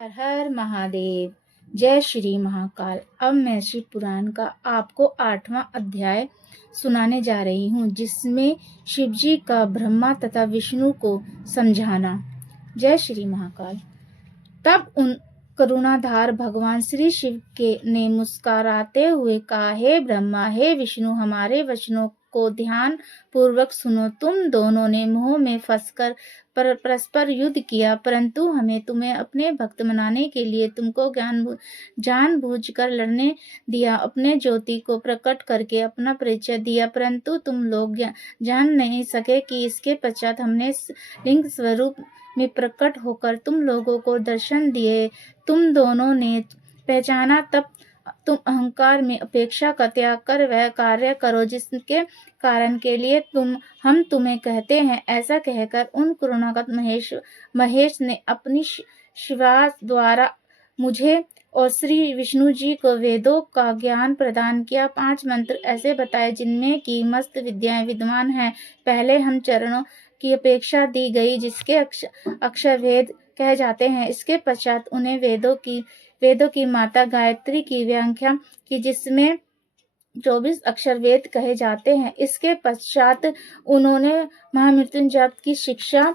हर हर महादेव। जय श्री महाकाल। अब मैं शिव पुराण का आपको 8वां अध्याय सुनाने जा रही हूँ, जिसमें शिव जी का ब्रह्मा तथा विष्णु को समझाना। जय श्री महाकाल। तब उन करुणाधार भगवान श्री शिव के ने मुस्कुराते हुए कहा, हे ब्रह्मा, हे विष्णु, हमारे वचनों को ध्यान पूर्वक सुनो। तुम दोनों ने मोह में फंसकर परस्पर युद्ध किया, परंतु हमें तुम्हें अपने भक्त बनाने के लिए तुमको जानबूझकर लड़ने दिया। अपने ज्योति को प्रकट करके अपना परिचय दिया, परंतु तुम लोग जान नहीं सके कि इसके पश्चात हमने लिंग स्वरूप में प्रकट होकर तुम लोगों को दर्शन दिए। तुम दोनों ने पहचाना, तब तुम अहंकार में अपेक्षा का त्याग कर वह कार्य करो जिसके कारण के लिए हम तुम्हें कहते हैं। ऐसा कहकर उन करुणागत महेश ने अपनी शिवास द्वारा मुझे और श्री विष्णु जी को वेदों का ज्ञान प्रदान किया। 5 मंत्र ऐसे बताए जिनमें की मस्त विद्याएं विद्यमान हैं। पहले हम चरणों की अपेक्षा दी गई, जिसके अक्षर वेद कह जाते हैं। इसके पश्चात उन्हें वेदों की माता गायत्री की व्याख्या की, जिसमें 24 अक्षर वेद कहे जाते हैं। इसके पश्चात उन्होंने महामृत्युंजय की शिक्षा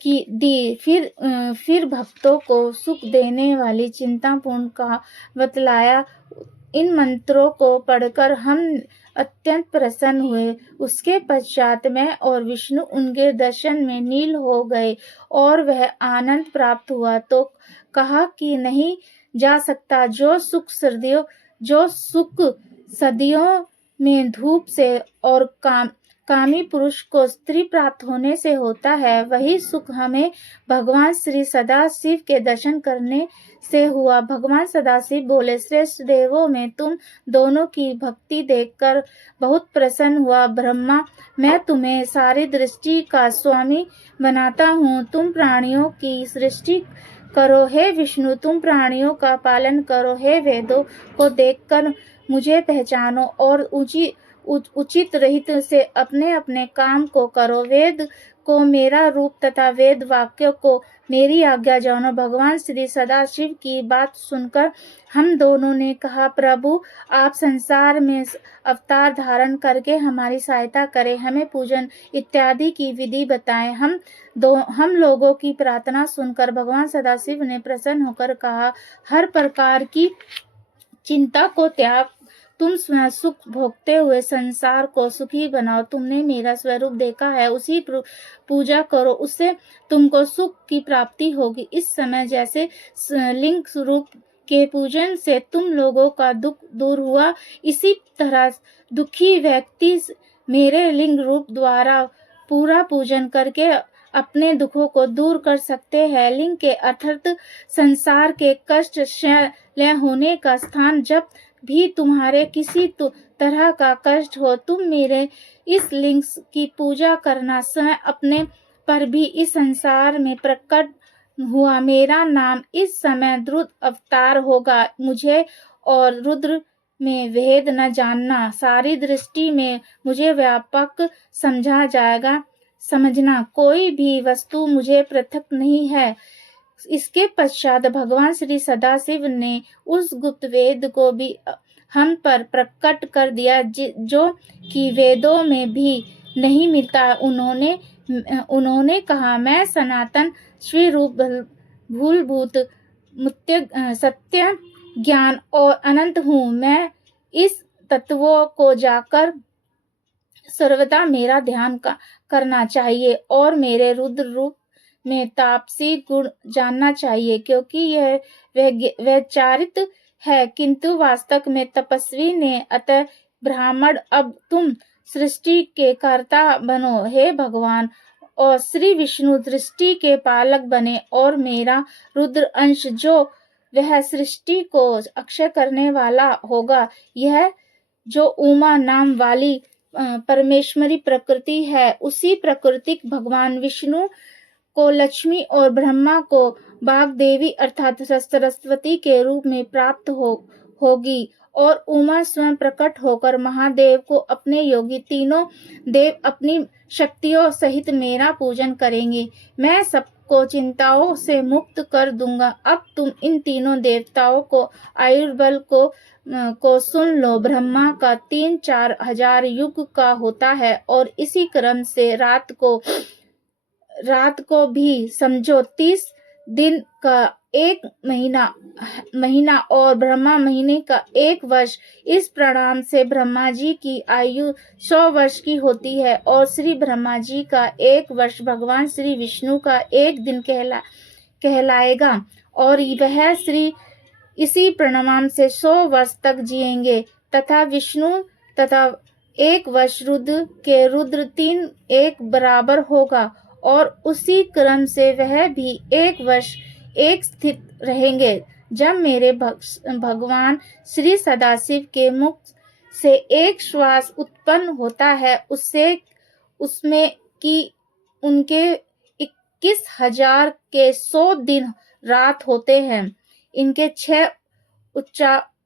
की दी। फिर भक्तों को सुख देने वाली चिंतापूर्ण का बतलाया। इन मंत्रों को पढ़कर हम अत्यंत प्रसन्न हुए। उसके पश्चात मैं और विष्णु उनके दर्शन में नील हो गए और वह आनंद प्राप्त हुआ तो कहा कि नहीं जा सकता। जो सुख सदियों में धूप से और कामी पुरुष को स्त्री प्राप्त होने से होता है, वही सुख हमें भगवान श्री सदाशिव के दर्शन करने से हुआ। भगवान सदाशिव बोले, श्रेष्ठ देवों में तुम दोनों की भक्ति देखकर बहुत प्रसन्न हुआ। ब्रह्मा, मैं तुम्हें सारी दृष्टि का स्वामी बनाता हूँ। तुम प्राणियों की सृष्टि करो। हे विष्णु, तुम प्राणियों का पालन करो। हे वेदों को देखकर मुझे पहचानो और उचित रहित से अपने अपने काम को करो। वेद को मेरा रूप तथा वेद वाक्यों को मेरी आज्ञा जानो। भगवान श्री सदाशिव की बात सुनकर हम दोनों ने कहा, प्रभु, आप संसार में अवतार धारण करके हमारी सहायता करें, हमें पूजन इत्यादि की विधि बताएं। हम लोगों की प्रार्थना सुनकर भगवान सदाशिव ने प्रसन्न होकर कहा, हर प्रकार की चिंता को त्याग तुम स्वयं सुख भोगते हुए संसार को सुखी बनाओ। तुमने मेरा स्वरूप देखा है, उसी पूजा करो, उससे तुमको सुख की प्राप्ति होगी। इस समय जैसे लिंग स्वरूप के पूजन से तुम लोगों का दुख दूर हुआ, इसी तरह दुखी व्यक्ति मेरे लिंग रूप द्वारा पूरा पूजन करके अपने दुखों को दूर कर सकते हैं। लिंग के अर्थात संसार के कष्ट क्षय होने का स्थान। जब भी तुम्हारे किसी तरह का कष्ट हो, तुम मेरे इस लिंग की पूजा करना। स्वयं अपने पर भी इस संसार में प्रकट हुआ मेरा नाम इस समय रुद्र अवतार होगा। मुझे और रुद्र में भेद न जानना। सारी दृष्टि में मुझे व्यापक समझा जाएगा। समझना, कोई भी वस्तु मुझे पृथक नहीं है। इसके पश्चात भगवान श्री सदाशिव ने उस गुप्त वेद को भी हम पर प्रकट कर दिया, जो कि वेदों में भी नहीं मिलता। उन्होंने कहा, मैं सनातन स्वरूप भूलभूत सत्य ज्ञान और अनंत हूँ। मैं इस तत्वों को जाकर सर्वदा मेरा ध्यान करना चाहिए और मेरे रुद्र रूप में तापसी गुण जानना चाहिए, क्योंकि यह वैचारित है, किंतु वास्तव में तपस्वी ने। अतः ब्राह्मण, अब तुम सृष्टि के कर्ता बनो। हे भगवान और श्री विष्णु दृष्टि के पालक बने और मेरा रुद्र अंश जो वह सृष्टि को अक्षय करने वाला होगा। यह जो उमा नाम वाली परमेश्वरी प्रकृति है, उसी प्रकृतिक भगवान विष्णु को लक्ष्मी और ब्रह्मा को वाग्देवी अर्थात सरस्वती के रूप में प्राप्त होगी और उमा स्वयं प्रकट होकर महादेव को अपने योगी तीनों देव अपनी शक्तियों सहित मेरा पूजन करेंगे। मैं सब को चिंताओं से मुक्त कर दूंगा। अब तुम इन तीनों देवताओं को आयुर्बल को सुन लो। ब्रह्मा का 3-4 हजार युग का होता है और इसी क्रम से रात को भी समझो 30 दिन का एक महीना और ब्रह्मा महीने का 1 वर्ष। इस प्रणाम से ब्रह्मा जी की आयु 100 वर्ष की होती है और श्री ब्रह्मा जी का 1 वर्ष भगवान श्री विष्णु का 1 दिन कहलाएगा और वह इसी प्रणाम से 100 वर्ष तक जिएंगे तथा विष्णु तथा 1 वर्ष रुद्र 3 एक बराबर होगा और उसी क्रम से वह भी 1 वर्ष एक स्थित रहेंगे। जब मेरे भगवान श्री सदाशिव के मुख से एक श्वास उत्पन्न होता है उसमें कि उनके 21,000 के 100 दिन रात होते हैं। इनके 6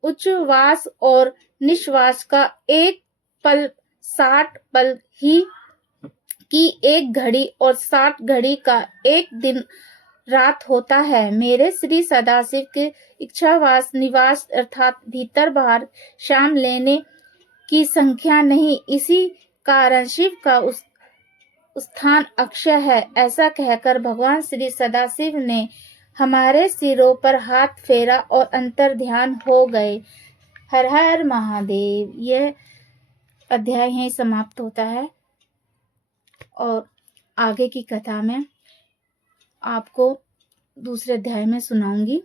उच्चवास और निश्वास का एक पल 60 पल ही की 1 घड़ी और 60 घड़ी का 1 दिन रात होता है। मेरे श्री सदाशिव के इच्छावास निवास अर्थात भीतर बाहर शाम लेने की संख्या नहीं, इसी कारण शिव का उस स्थान अक्षय है। ऐसा कहकर भगवान श्री सदाशिव ने हमारे सिरों पर हाथ फेरा और अंतर ध्यान हो गए। हर हर महादेव। यह अध्याय यहीं समाप्त होता है और आगे की कथा में आपको दूसरे अध्याय में सुनाऊंगी।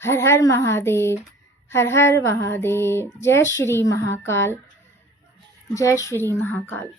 हर हर महादेव, हर हर महादेव। जय श्री महाकाल, जय श्री महाकाल।